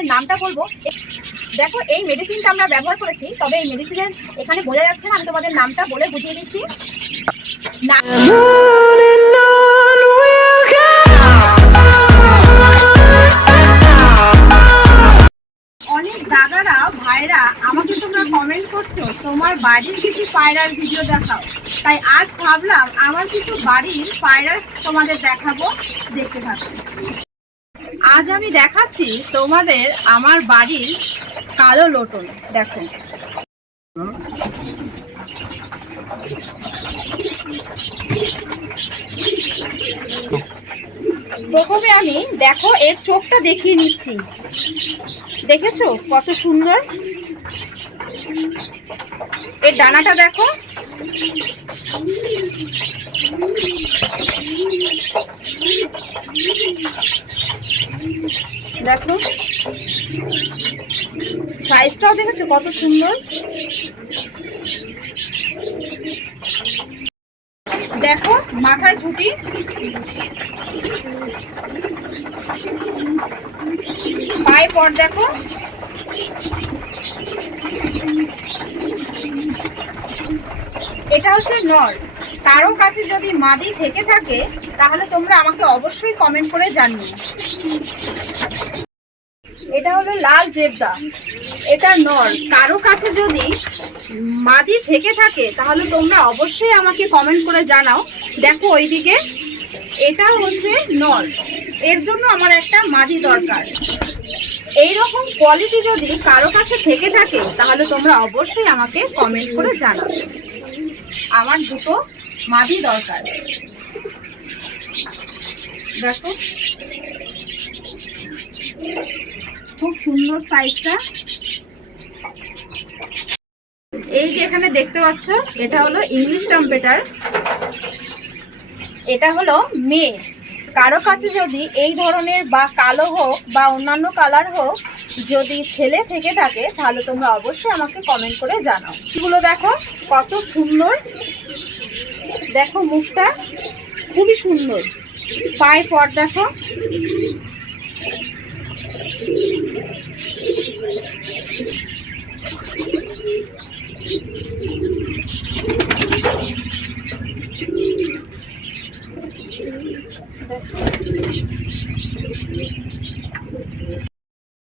মেডিসিনের নামটা বলবো। দেখো এই মেডিসিনটা আমরা ব্যবহার করেছি, তবে এই মেডিসিনের এখানে বোঝা যাচ্ছে না, আমি তোমাদের নামটা বলে বুঝিয়ে দিচ্ছি। অনেক দাদারা ভাইরা আমাকে তোমরা কমেন্ট করছো তোমার বাড়ির কিছু পায়রার ভিডিও দেখাও, তাই আজ ভাবলাম আমার কিছু বাড়ির পায়রা তোমাদের দেখাবো, দেখতে থাকো। আজ আমি দেখাচ্ছি তোমাদের আমার বাড়ির কালো লোটন। দেখো প্রথমে আমি দেখো এর চোখটা দেখিয়ে নিচ্ছি, দেখেছো কত সুন্দর। এর ডানাটা দেখো, দেখো সাইজটাও দেখেছো কত সুন্দর। দেখো মাথায় ঝুঁটি, পায়ে পর দেখো, এটা হচ্ছে নর। কারো কাছে যদি মাদি থেকে থাকে তাহলে তোমরা আমাকে অবশ্যই কমেন্ট করে জানিও। এটা হলো লাল জেব্রা, এটা নর। কারো কাছে যদি মাদি থেকে থাকে তাহলে তোমরা অবশ্যই আমাকে কমেন্ট করে জানাও। দেখো ওইদিকে এটা হচ্ছে নর, এর জন্য আমার একটা মাদি দরকার। এইরকম কোয়ালিটি যদি কারো কাছে থেকে থাকে তাহলে তোমরা অবশ্যই আমাকে কমেন্ট করে জানাও। আমার দুটো মাদি দরকার। দেখো খুব সুন্দর সাইজটা। এই যে এখানে দেখতে পাচ্ছ এটা হলো ইংলিশ ট্রাম্পেটার, এটা হলো মেয়ে। কারো কাছে যদি এই ধরনের বা কালো হোক বা অন্যান্য কালার হোক যদি ছেলে থেকে থাকে তাহলে তোমরা অবশ্যই আমাকে কমেন্ট করে জানাও। এগুলো দেখো কত সুন্দর, দেখো মুখটা খুবই সুন্দর, পায়ে পর দেখো।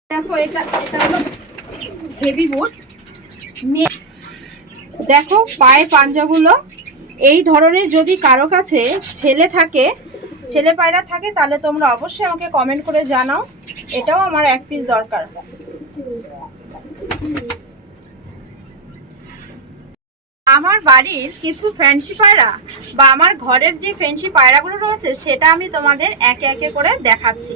দেখো এটা হলো হেভি বুট। দেখো পায়ে পাঞ্জাগুলো। এই ধরনের যদি কারো কাছে ছেলে পায়রা থাকে তাহলে তোমরা অবশ্যই আমাকে কমেন্ট করে জানাও। এটাও আমার এক পিস দরকার। আমার বাড়ির কিছু ফ্যান্সি পায়রা বা আমার ঘরের যে ফ্যান্সি পায়রাগুলো রয়েছে সেটা আমি তোমাদের একে একে করে দেখাচ্ছি।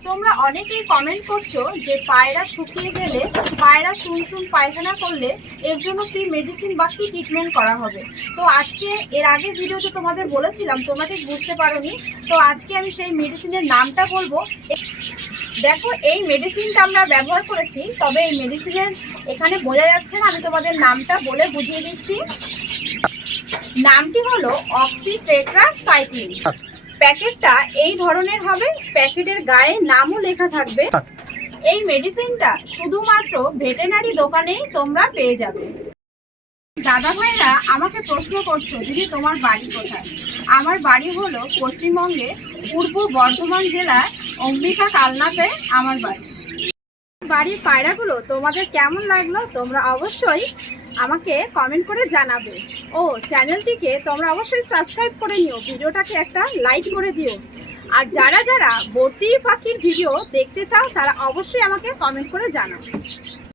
তোমরা অনেকেই কমেন্ট করছো যে পায়রা শুকিয়ে গেলে, পায়রা চুন পায়খানা করলে এর জন্য কি মেডিসিন বা কি ট্রিটমেন্ট করা হবে। তো আজকে এর আগের ভিডিওতে তোমাদের বলেছিলাম, তোমরা ঠিক বুঝতে পারোনি। তো আজকে আমি সেই মেডিসিনের নামটা বলবো। দেখো এই মেডিসিনটা আমরা ব্যবহার করেছি, তবে এই মেডিসিনের এখানে বোঝা যাচ্ছে না, আমি তোমাদের নামটা বলে বুঝিয়ে দিচ্ছি। নামটি হলো অক্সিটেট্রাসাইক্লিন। প্যাকেটটা এই ধরনের হবে, প্যাকেটের গায়ে নামও লেখা থাকবে। এই মেডিসিনটা শুধুমাত্র ভেটেরিনারি দোকানেই তোমরা পেয়ে যাবে। দাদা ভাইরা আমাকে প্রশ্ন করছো, দিদি তোমার বাড়ি কোথায়? আমার বাড়ি হলো পশ্চিমবঙ্গে পূর্ব বর্ধমান জেলার অম্বিকা কালনাতে আমার বাড়ি। বাড়ির পায়রাগুলো তোমাদের কেমন লাগলো তোমরা অবশ্যই আমাকে কমেন্ট করে জানাবে। ও চ্যানেলটিকে তোমরা অবশ্যই সাবস্ক্রাইব করে নিও, ভিডিওটাকে একটা লাইক করে দিও। আর যারা যারা বর্তি পাখির ভিডিও দেখতে চাও তারা অবশ্যই আমাকে কমেন্ট করে জানাও।